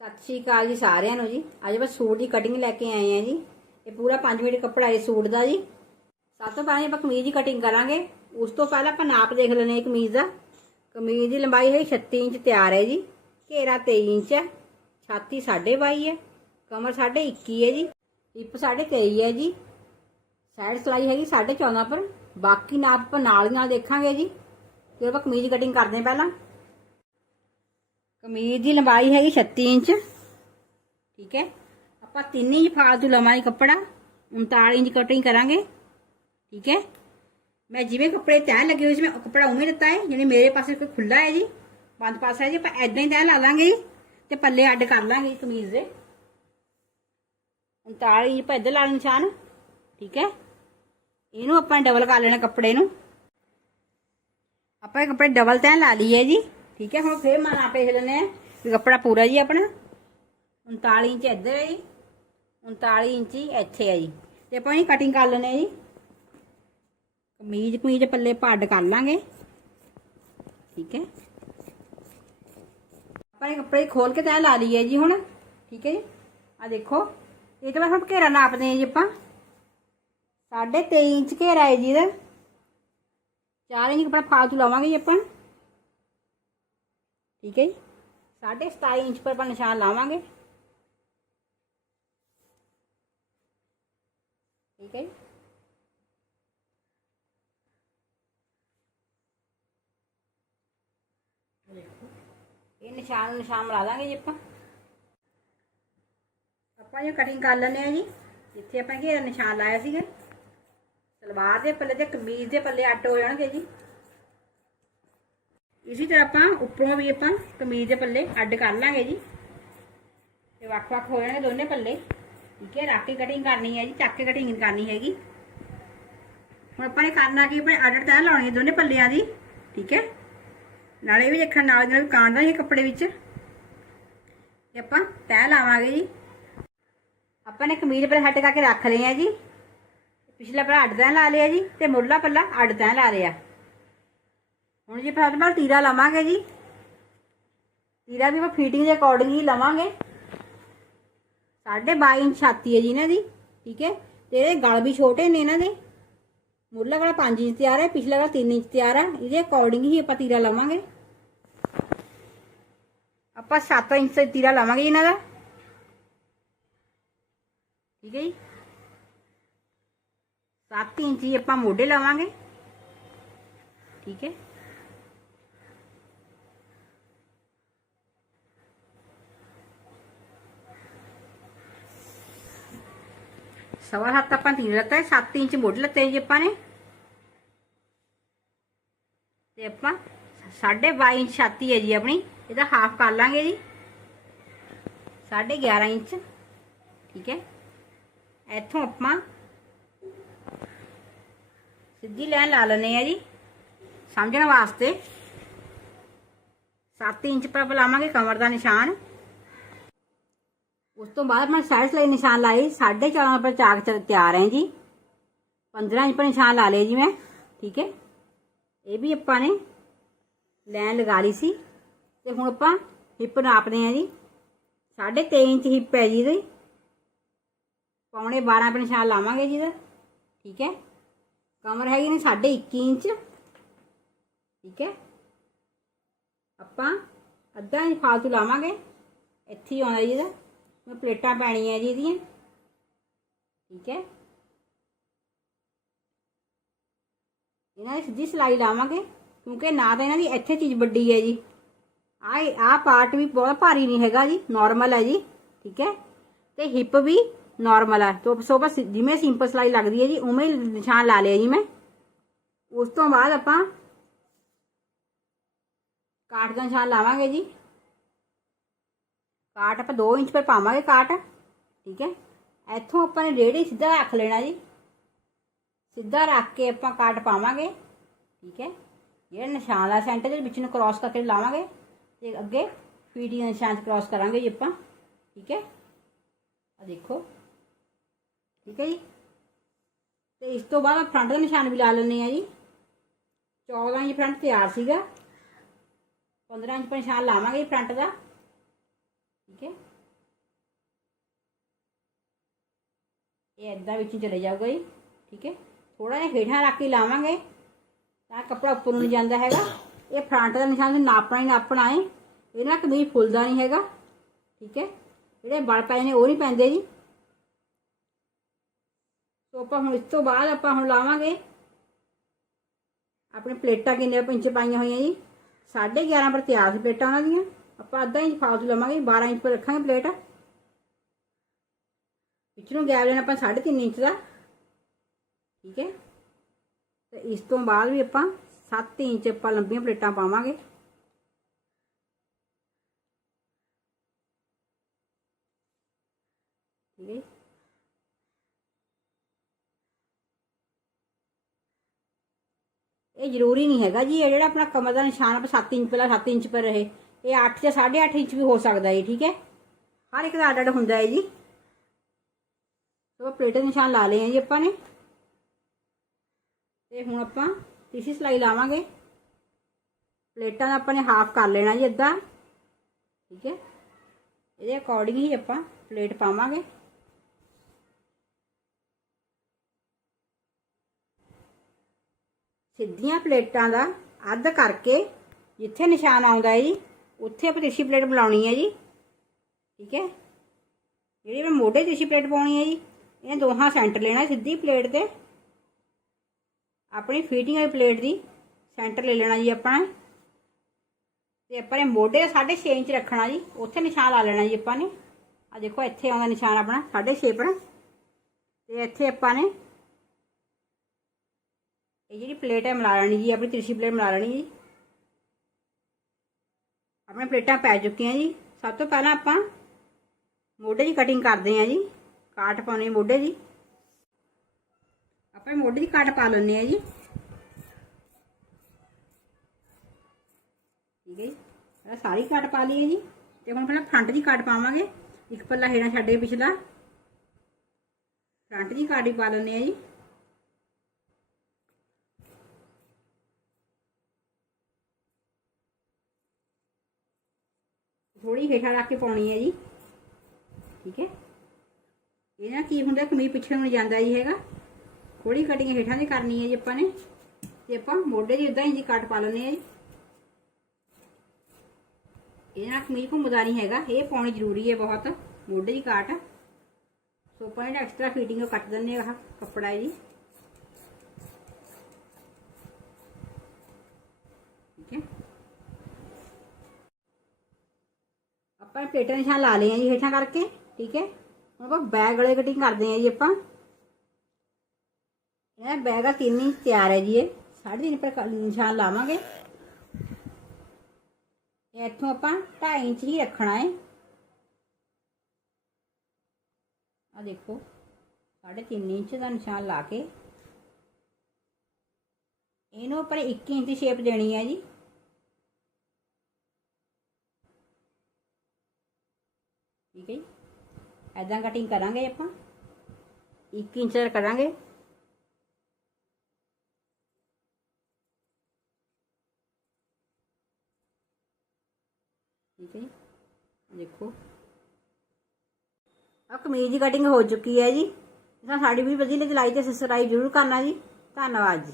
ਸਤਿ ਸ਼੍ਰੀ ਅਕਾਲ ਜੀ ਸਾਰਿਆਂ ਨੂੰ ਜੀ। ਅੱਜ ਆਪਾਂ ਸੂਟ ਦੀ ਕਟਿੰਗ ਲੈ ਕੇ ਆਏ ਆ ਜੀ। ਇਹ ਪੂਰਾ 5 ਮੀਟਰ ਕੱਪੜਾ ਹੈ ਸੂਟ ਦਾ ਜੀ। ਸਭ ਤੋਂ ਪਹਿਲਾਂ ਆਪਾਂ ਕਮੀਜ਼ ਦੀ ਕਟਿੰਗ ਕਰਾਂਗੇ। ਉਸ ਤੋਂ ਪਹਿਲਾਂ ਆਪਾਂ ਨਾਪ ਦੇਖ ਲੈਣੇ ਹਾਂ ਕਮੀਜ਼ ਦਾ। ਕਮੀਜ਼ ਦੀ ਲੰਬਾਈ ਹੈ 36 ਇੰਚ ਤਿਆਰ ਹੈ ਜੀ। ਘੇਰਾ 23 ਇੰਚ ਹੈ। ਛਾਤੀ 22.5 ਹੈ। ਕਮਰ 21 ਹੈ ਜੀ। ਹਿੱਪ 23 ਹੈ ਜੀ। ਸਾਈਡ ਸਲਾਈ ਹੈਗੀ 14.5 ਪਰ। ਬਾਕੀ ਨਾਪ ਆਪਾਂ ਨਾਲ ਦੀ ਨਾਲ ਦੇਖਾਂਗੇ ਜੀ। ਫਿਰ ਆਪਾਂ ਕਮੀਜ਼ ਕਟਿੰਗ ਕਰਦੇ ਪਹਿਲਾਂ। ਕਮੀਜ਼ ਦੀ ਲੰਬਾਈ ਹੈਗੀ 36 ਇੰਚ। ਠੀਕ ਹੈ? ਆਪਾਂ 3 ਇੰਚ ਫਾਲਤੂ ਲਵਾਂਗੇ ਕੱਪੜਾ 39 ਇੰਚ ਕਟਿੰਗ ਕਰਾਂਗੇ। ਠੀਕ ਹੈ? ਮੈਂ ਜਿਵੇਂ ਕੱਪੜੇ ਤੈਅ ਲੱਗੇ ਹੋਏ ਸੀ, ਮੈਂ ਕੱਪੜਾ ਉਵੇਂ ਦਿੱਤਾ ਹੈ ਯਾਨੀ ਮੇਰੇ ਪਾਸੇ ਕੋਈ ਖੁੱਲਾ ਹੈ ਜੀ, ਬੰਦ ਪਾਸਾ ਹੈ ਜੀ, ਆਪਾਂ ਐਦਾਂ ਹੀ ਤੈਅ ਲਾ ਲਾਂਗੇ ਜੀ ਤੇ ਪੱਲੇ ਅੱਡ ਕਰ ਲਾਂਗੇ ਕਮੀਜ਼ ਦੇ। 39 ਇੰਚ ਪੈਦਲ ਲਾ ਨਿਸ਼ਾਨ। ਠੀਕ ਹੈ? ਇਹਨੂੰ ਆਪਾਂ ਡਬਲ ਕਰ ਲੈਣਾ ਕੱਪੜੇ ਨੂੰ। ਆਪਾਂ ਇਹ ਕੱਪੜੇ ਡਬਲ ਤੈਅ ਲਾ ਲਈਏ ਜੀ। ਠੀਕ ਹੈ, ਹੁਣ ਫੇਰ ਮਾਨਾ ਪੇਖ ਲੈਣੇ ਆ ਵੀ ਕੱਪੜਾ ਪੂਰਾ ਜੀ ਆਪਣਾ। 39 ਇੰਚ ਇੱਧਰ ਹੈ ਜੀ। 39 ਇੰਚ ਇੱਥੇ ਹੈ ਜੀ। ਤੇ ਆਪਾਂ ਇਹ ਕਟਿੰਗ ਕਰ ਲੈਣੇ ਆ ਜੀ। ਕਮੀਜ਼ ਕਮੀਜ਼ ਪੱਲੇ ਪੱਡ ਕਰ ਲਾਂਗੇ। ਠੀਕ ਹੈ। ਆਪਾਂ ਇਹ ਕੱਪੜੇ ਖੋਲ ਕੇ ਤੈਅ ਲਾ ਲਈਏ ਜੀ ਹੁਣ। ਠੀਕ ਹੈ ਜੀ। ਆ ਦੇਖੋ। ਇਹ ਤਾਂ ਹੁਣ ਘੇਰਾ ਨਾਪਦੇ ਆ ਜੀ ਆਪਾਂ। 23 ਇੰਚ ਘੇਰਾ ਹੈ ਜੀ ਇਹਦਾ। 4 ਇੰਚ ਕੱਪੜਾ ਫਾਲਤੂ ਲਾਵਾਂਗੇ ਜੀ ਆਪਾਂ। ਠੀਕ ਹੈ ਜੀ? 27 ਇੰਚ ਪਰ ਆਪਾਂ ਨਿਸ਼ਾਨ ਲਾਵਾਂਗੇ। ਠੀਕ ਹੈ ਜੀ? ਇਹ ਨਿਸ਼ਾਨ ਨਿਸ਼ਾਨ ਲਾ ਲਾਂਗੇ ਜੀ ਆਪਾਂ। ਆਪਾਂ ਇਹ ਕਟਿੰਗ ਕਰ ਲੈਂਦੇ ਆ ਜੀ। ਜਿੱਥੇ ਆਪਾਂ ਘੇਰਾ ਨਿਸ਼ਾਨ ਲਾਇਆ ਸੀਗਾ। ਸਲਵਾਰ ਦੇ ਪੱਲੇ ਤੇ ਕਮੀਜ਼ ਦੇ ਪੱਲੇ ਅੱਡ ਹੋ ਜਾਣਗੇ ਜੀ। ਇਸੇ ਤਰ੍ਹਾਂ ਆਪਾਂ ਉੱਪਰੋਂ ਵੀ ਆਪਾਂ ਕਮੀਜ਼ ਦੇ ਪੱਲੇ ਅੱਡ ਕਰ ਲਾਂਗੇ ਜੀ। ਤੇ ਵੱਖ-ਵੱਖ ਹੋ ਜਾਣਗੇ ਦੋਨੇ ਪੱਲੇ। ਠੀਕ ਹੈ ਰੱਖ ਕੇ ਕਟਿੰਗ ਕਰਨੀ ਹੈ ਜੀ, ਚੱਕ ਕੇ ਕਟਿੰਗ ਕਰਨੀ ਹੈਗੀ। ਹੁਣ ਆਪਾਂ ਨੇ ਕਰਨਾ ਕੀ ਆਪਣੇ ਅੱਡ ਤੈਅ ਲਾਉਣੀ ਹੈ ਦੋਨੇ ਪੱਲਿਆਂ ਦੀ। ਠੀਕ ਹੈ, ਨਾਲੇ ਵੀ ਦੇਖਣ ਨਾਲ ਨਾਲ ਵੀ ਕਾਂਡਾ ਇਹ ਕੱਪੜੇ ਵਿੱਚ। ਤੇ ਆਪਾਂ ਤੈਅ ਲਾਵਾਂਗੇ ਜੀ। ਆਪਾਂ ਨੇ ਕਮੀਜ਼ ਪਰ ਹੱਟ ਕਰਕੇ ਰੱਖ ਲਏ ਆ ਜੀ। ਪਿਛਲਾ ਪੱਲਾ ਅੱਡ ਤੈਅ ਲਾ ਲਿਆ ਜੀ ਤੇ ਮੁੱਢਲਾ ਪੱਲਾ ਅੱਡ ਤੈਅ ਲਾ ਲਿਆ। ਹੁਣ ਜੀ ਫਿਰ ਆਪਾਂ ਤੀਰਾ ਲਵਾਂਗੇ ਜੀ। ਤੀਰਾ ਵੀ ਆਪਾਂ ਫਿਟਿੰਗ ਦੇ ਅਕੋਰਡਿੰਗ ਹੀ ਲਵਾਂਗੇ। 22 ਇੰਚ ਛਾਤੀ ਹੈ ਜੀ ਇਹਨਾਂ ਦੀ, ਠੀਕ ਹੈ? ਤੇ ਇਹਦੇ ਗਲ ਵੀ ਛੋਟੇ ਨੇ ਇਹਨਾਂ ਦੇ। ਮੁੱਢਲਾ ਗਲਾ 5 ਇੰਚ ਤਿਆਰ ਹੈ, ਪਿਛਲਾ ਵਾਲਾ 3 ਇੰਚ ਤਿਆਰ ਹੈ। ਇਹਦੇ ਅਕੋਰਡਿੰਗ ਹੀ ਆਪਾਂ ਤੀਰਾ ਲਵਾਂਗੇ। ਆਪਾਂ 7 ਇੰਚ ਦਾ ਤੀਰਾ ਲਵਾਂਗੇ ਇਹਨਾਂ ਦਾ। ਠੀਕ ਹੈ ਜੀ? 7 ਇੰਚ ਹੀ ਆਪਾਂ ਮੋਢੇ ਲਵਾਂਗੇ। ਠੀਕ ਹੈ? ਸਵਾ ਹੱਥ ਆਪਾਂ ਤੀਰ ਲੱਤਾ ਹੈ 7 ਇੰਚ ਮੋਢੇ ਲੱਤੇ ਜੀ ਆਪਾਂ ਨੇ ਤੇ ਆਪਾਂ 22 ਇੰਚ ਛਾਤੀ ਹੈ ਜੀ ਆਪਣੀ ਇਹਦਾ ਹਾਫ ਕਰ ਲਾਂਗੇ ਜੀ 11.5 ਇੰਚ ਠੀਕ ਹੈ ਇੱਥੋਂ ਆਪਾਂ ਸਿੱਧੀ ਲਾਈਨ ਲਾ ਲੈਣੇ ਆ ਜੀ ਸਮਝਣ ਵਾਸਤੇ 7 ਇੰਚ ਪਰ ਲਾਵਾਂਗੇ ਕਮਰ ਦਾ ਨਿਸ਼ਾਨ ਉਸ ਤੋਂ ਬਾਅਦ ਮੈਂ ਸਾਈਡ ਸਲਾਈ ਨਿਸ਼ਾਨ ਲਾਈ 14.5 ਪਰ ਚਾਕ ਤਿਆਰ ਹੈ ਜੀ। 15 ਇੰਚ ਪਰ ਨਿਸ਼ਾਨ ਲਾ ਲਿਆ ਜੀ ਮੈਂ, ਠੀਕ ਹੈ? ਇਹ ਵੀ ਆਪਾਂ ਨੇ ਲਾਈਨ ਲਗਾ ਲਈ ਸੀ। ਤੇ ਹੁਣ ਆਪਾਂ ਹਿੱਪ ਨਾਪਦੇ ਆ ਜੀ। 3.5 ਇੰਚ ਹਿੱਪ ਹੈ ਜੀ ਇਹਦੀ। ਪੌਣੇ 12 ਪਰ ਨਿਸ਼ਾਨ ਲਾਵਾਂਗੇ ਜੀ ਦਾ ਠੀਕ ਹੈ? ਕਮਰ ਹੈਗੀ ਨੇ 21 ਇੰਚ, ਠੀਕ ਹੈ? ਆਪਾਂ ਅੱਧਾ ਇੰਚ ਫਾਲਤੂ ਲਾਵਾਂਗੇ। ਇੱਥੇ ਹੀ ਆਉਣਾ ਜੀ ਦਾ ਮੈਂ ਪਲੇਟਾਂ ਪੈਣੀਆਂ ਜੀ ਇਹਦੀਆਂ। ਠੀਕ ਹੈ। ਇਹਨਾਂ ਦੀ ਸਿੱਧੀ ਸਲਾਈ ਲਾਵਾਂਗੇ, ਕਿਉਂਕਿ ਨਾ ਤਾਂ ਇਹਨਾਂ ਦੀ ਇੱਥੇ ਚੀਜ਼ ਵੱਡੀ ਹੈ ਜੀ। ਆ ਆ ਪਾਰਟ ਵੀ ਬਹੁਤ ਭਾਰੀ ਨਹੀਂ ਹੈਗਾ ਜੀ ਨਾਰਮਲ ਹੈ ਜੀ। ਠੀਕ ਹੈ। ਤੇ ਹਿੱਪ ਵੀ ਨਾਰਮਲ ਹੈ। ਤੋਂ ਸੋ ਬਸ ਜਿਵੇਂ ਸਿੰਪਲ ਸਲਾਈ ਲੱਗਦੀ ਹੈ ਜੀ, ਉਵੇਂ ਹੀ ਨਿਸ਼ਾਨ ਲਾ ਲਿਆ ਜੀ ਮੈਂ। ਉਸ ਤੋਂ ਬਾਅਦ ਆਪਾਂ ਕਾਟ ਦਾ ਨਿਸ਼ਾਨ ਲਾਵਾਂਗੇ ਜੀ। ਕਾਟ ਆਪਾਂ 2 ਇੰਚ ਪਰ ਪਾਵਾਂਗੇ ਕਾਟ, ਠੀਕ ਹੈ? ਇੱਥੋਂ ਆਪਾਂ ਨੇ ਰੇੜੀ ਸਿੱਧਾ ਰੱਖ ਲੈਣਾ ਜੀ। ਸਿੱਧਾ ਰੱਖ ਕੇ ਆਪਾਂ ਕਾਟ ਪਾਵਾਂਗੇ, ਠੀਕ ਹੈ? ਜਿਹੜਾ ਨਿਸ਼ਾਨ ਆ ਸੈਂਟਰ ਦੇ ਵਿੱਚ ਨੂੰ ਕ੍ਰਾਸ ਕਰਕੇ ਲਾਵਾਂਗੇ ਤੇ ਅੱਗੇ ਪੀਟੀ ਦਾ ਨਿਸ਼ਾਨ ਕ੍ਰਾਸ ਕਰਾਂਗੇ ਜੀ ਆਪਾਂ, ਠੀਕ ਹੈ? ਆ ਦੇਖੋ, ਠੀਕ ਹੈ ਜੀ? ਤੇ ਇਸ ਤੋਂ ਬਾਅਦ ਫਰੰਟ ਦਾ ਨਿਸ਼ਾਨ ਵੀ ਲਾ ਲੈਣੇ ਆ ਜੀ। 14 ਇੰਚ ਫਰੰਟ ਤਿਆਰ ਸੀਗਾ। 15 ਇੰਚ ਨਿਸ਼ਾਨ ਲਾਵਾਂਗੇ ਫਰੰਟ ਦਾ। ਠੀਕ ਹੈ ਇਹ ਐਦਾਂ ਵਿੱਚ ਚਲੇ ਜਾਊਗਾ ਜੀ, ਠੀਕ ਹੈ? ਥੋੜਾ ਜਿਹਾ ਹੇਠਾਂ ਰੱਖ ਕੇ ਲਾਵਾਂਗੇ, ਤਾਂ ਕੱਪੜਾ ਉੱਪਰ ਨੂੰ ਜਾਂਦਾ ਹੈਗਾ। ਇਹ ਫਰੰਟ ਦਾ ਨਿਸ਼ਾਨ ਤੇ ਨਾਪਣਾ ਹੀ ਨਾਪਣਾ ਹੈ ਇਹ ਨਾਲ ਕਦੀ ਫੁੱਲਦਾ ਨਹੀਂ ਹੈਗਾ, ਠੀਕ ਹੈ? ਜਿਹੜੇ ਬਲ ਪਏ ਨੇ ਉਹ ਨਹੀਂ ਪੈਂਦੇ ਜੀ। ਸੋ ਆਪਾਂ ਹੁਣ ਇਸ ਤੋਂ ਬਾਅਦ ਆਪਾਂ ਹੁਣ ਲਾਵਾਂਗੇ। ਆਪਣੇ ਪਲੇਟਾਂ ਕਿੰਨੇ ਪਿੰਚ ਪਾਈਆਂ ਹੋਈਆਂ ਜੀ? 11.5 ਪਰ ਤਿਆਰ ਸੀ ਪਲੇਟਾਂ ਉਹਨਾਂ ਦੀਆਂ। ਆਪਾਂ ਅੱਧਾ ਇੰਚ ਫਾਲਤੂ ਲਵਾਂਗੇ 12 ਇੰਚ ਪਰ ਰੱਖਾਂਗੇ ਪਲੇਟ। ਵਿੱਚ ਗੈਪ ਲੈਣਾ ਆਪਾਂ 3.5 ਇੰਚ ਦਾ। ਠੀਕ ਹੈ? ਤੇ ਇਸ ਤੋਂ ਬਾਅਦ ਵੀ ਆਪਾਂ 7 ਇੰਚ ਆਪਾਂ ਲੰਬੀਆਂ ਪਲੇਟਾਂ ਪਾਵਾਂਗੇ। ਠੀਕ ਹੈ? ਇਹ ਜ਼ਰੂਰੀ ਨਹੀਂ ਹੈਗਾ ਜੀ, ਇਹ ਜਿਹੜਾ ਆਪਣਾ ਕਮਰ ਦਾ ਨਿਸ਼ਾਨ ਆਪਾਂ 7 ਇੰਚ ਪਹਿਲਾਂ 7 ਇੰਚ ਪਰ ਰਹੇ। ਇਹ 8 ਜਾਂ 8.5 ਇੰਚ ਵੀ ਹੋ ਸਕਦਾ ਹੈ ਠੀਕ ਹੈ? ਹਰ ਇੱਕ ਦਾ ਅੱਡ ਹੁੰਦਾ ਹੈ ਜੀ। ਸੋ ਪਲੇਟ ਦੇ ਨਿਸ਼ਾਨ ਲਾ ਲਏ ਆ ਜੀ ਆਪਾਂ ਨੇ। ਤੇ ਹੁਣ ਆਪਾਂ ਤੀਸਰੀ ਸਲਾਈ ਲਾਵਾਂਗੇ। ਪਲੇਟਾਂ ਦਾ ਆਪਾਂ ਨੇ ਹਾਫ ਕਰ ਲੈਣਾ ਜੀ ਅੱਧਾ। ਠੀਕ ਹੈ? ਇਹਦੇ ਅਕੋਰਡਿੰਗ ਹੀ ਆਪਾਂ ਪਲੇਟ ਪਾਵਾਂਗੇ। ਸਿੱਧੀਆਂ ਪਲੇਟਾਂ ਦਾ ਅੱਧ ਕਰਕੇ ਜਿੱਥੇ ਨਿਸ਼ਾਨ ਆਉਂਦਾ ਹੈ ਜੀ ਉੱਥੇ ਆਪਾਂ ਤਿਰਛੀ ਪਲੇਟ ਬੁਲਾਉਣੀ ਹੈ ਜੀ। ਠੀਕ ਹੈ? ਜਿਹੜੀ ਮੈਂ ਮੋਢੇ ਤਿਰਛੀ ਪਲੇਟ ਪਾਉਣੀ ਹੈ ਜੀ ਇਹ ਦੋਹਾਂ ਸੈਂਟਰ ਲੈਣਾ, ਸਿੱਧੀ ਪਲੇਟ ਤੇ। ਆਪਣੀ ਫਿਟਿੰਗ ਵਾਲੀ ਪਲੇਟ ਦੀ ਸੈਂਟਰ ਲੈ ਲੈਣਾ ਜੀ ਆਪਾਂ ਨੇ। ਤੇ ਆਪਾਂ ਨੇ ਮੋਢੇ 6.5 ਇੰਚ ਰੱਖਣਾ ਜੀ, ਉੱਥੇ ਨਿਸ਼ਾਨ ਲਾ ਲੈਣਾ ਜੀ ਆਪਾਂ ਨੇ। ਆ ਦੇਖੋ, ਇੱਥੇ ਆਉਂਦਾ ਨਿਸ਼ਾਨ ਆਪਣਾ 6.5 ਪਰ ਤੇ ਇੱਥੇ ਆਪਾਂ ਨੇ ਇਹ ਜਿਹੜੀ ਪਲੇਟ ਹੈ, ਮਿਲਾ ਲੈਣੀ ਜੀ, ਆਪਣੀ ਤਿਰਛੀ ਪਲੇਟ ਮਿਲਾ ਲੈਣੀ ਜੀ। ਆਪਣੇ ਪਲੇਟਾਂ ਪੈ ਚੁੱਕੀਆਂ ਜੀ। ਸਭ ਤੋਂ ਪਹਿਲਾਂ ਆਪਾਂ ਮੋਢੇ ਦੀ ਕਟਿੰਗ ਕਰਦੇ ਹਾਂ ਜੀ। ਕਾਟ ਪਾਉਣੀ ਮੋਢੇ ਦੀ। ਆਪਾਂ ਮੋਢੇ ਦੀ ਕਾਟ ਪਾ ਲੈਂਦੇ ਹਾਂ ਜੀ। ਠੀਕ ਹੈ ਜੀ। ਪਹਿਲਾਂ ਸਾਰੀ ਕਾਟ ਪਾ ਲਈ ਹੈ ਜੀ। ਤੇ ਹੁਣ ਪਹਿਲਾਂ ਫਰੰਟ ਦੀ ਕਾਟ ਪਾਵਾਂਗੇ। ਇੱਕ ਪੱਲਾ ਹੇਠਾਂ ਛੱਡੇ ਪਿਛਲਾ। ਫਰੰਟ ਦੀ ਕਾਟ ਹੀ ਪਾ ਲੈਂਦੇ ਹਾਂ ਜੀ। ਥੋੜੀ ਹੇਠਾਂ ਰੱਖ ਕੇ ਪਾਉਣੀ ਹੈ ਜੀ। ਠੀਕ ਹੈ? ਇਹ ਨਾ ਕੀ ਹੁੰਦਾ, ਕਮੀਜ਼ ਪਿੱਛੇ ਨੂੰ ਜਾਂਦਾ ਜੀ ਹੈਗਾ। ਥੋੜੀ ਕਟਿੰਗ ਹੇਠਾਂ ਦੀ ਕਰਨੀ ਹੈ ਜੀ ਆਪਾਂ ਨੇ। ਤੇ ਆਪਾਂ ਮੋਢੇ ਦੀ ਉਦਾਂ ਹੀ ਜੀ ਕੱਟ ਪਾ ਲੈਣੇ ਆ ਜੀ। ਇਹ ਨਾ ਕਮੀਜ਼ ਘੁੰਮਦਾ ਨਹੀਂ ਹੈਗਾ। ਇਹ ਪਾਉਣੀ ਜ਼ਰੂਰੀ ਹੈ ਬਹੁਤ। ਮੋਢੇ ਦੀ ਕਾਟ ਸੋ ਆਪਾਂ ਇਹਦਾ ਐਕਸਟਰਾ ਫਿਟਿੰਗ ਕੱਟ ਦਿੰਨੇ ਆ ਕੱਪੜਾ ਜੀ ਠੀਕ ਹੈ ਆਪਾਂ ਇਹ ਪਲੇਟਾਂ ਨਿਸ਼ਾਨ ਲਾ ਲਏ ਆ ਜੀ ਹੇਠਾਂ ਕਰਕੇ, ਠੀਕ ਹੈ? ਹੁਣ ਆਪਾਂ ਬੈਗ ਵਾਲੇ ਕਟਿੰਗ ਕਰਦੇ ਆ ਜੀ ਆਪਾਂ। ਇਹ ਬੈਗ ਆ 3 ਇੰਚ ਤਿਆਰ ਹੈ ਜੀ ਇਹ। 3.5 ਪਰ ਨਿਸ਼ਾਨ ਲਾਵਾਂਗੇ। ਇੱਥੋਂ ਆਪਾਂ 2.5 ਇੰਚ ਹੀ ਰੱਖਣਾ ਹੈ। ਆ ਦੇਖੋ 3.5 ਇੰਚ ਦਾ ਨਿਸ਼ਾਨ ਲਾ ਕੇ। ਇਹਨੂੰ ਆਪਾਂ 1 ਇੰਚ ਦੀ ਸ਼ੇਪ ਦੇਣੀ ਹੈ ਜੀ ਠੀਕ ਹੈ ਜੀ ਐਦਾਂ ਕਟਿੰਗ ਕਰਾਂਗੇ ਆਪਾਂ 1 ਇੰਚ ਦਾ ਕਰਾਂਗੇ ਠੀਕ ਹੈ ਜੀ ਦੇਖੋ ਆ ਕਮੀਜ਼ ਦੀ ਕਟਿੰਗ ਹੋ ਚੁੱਕੀ ਹੈ ਜੀ ਇਹਨਾਂ ਸਾਡੀ ਵੀ ਵਧੀਆ ਲੱਗੀ ਲਾਈਕ ਤੇ ਸਬਸਕ੍ਰਾਈਬ ਜ਼ਰੂਰ ਕਰਨਾ ਜੀ ਧੰਨਵਾਦ ਜੀ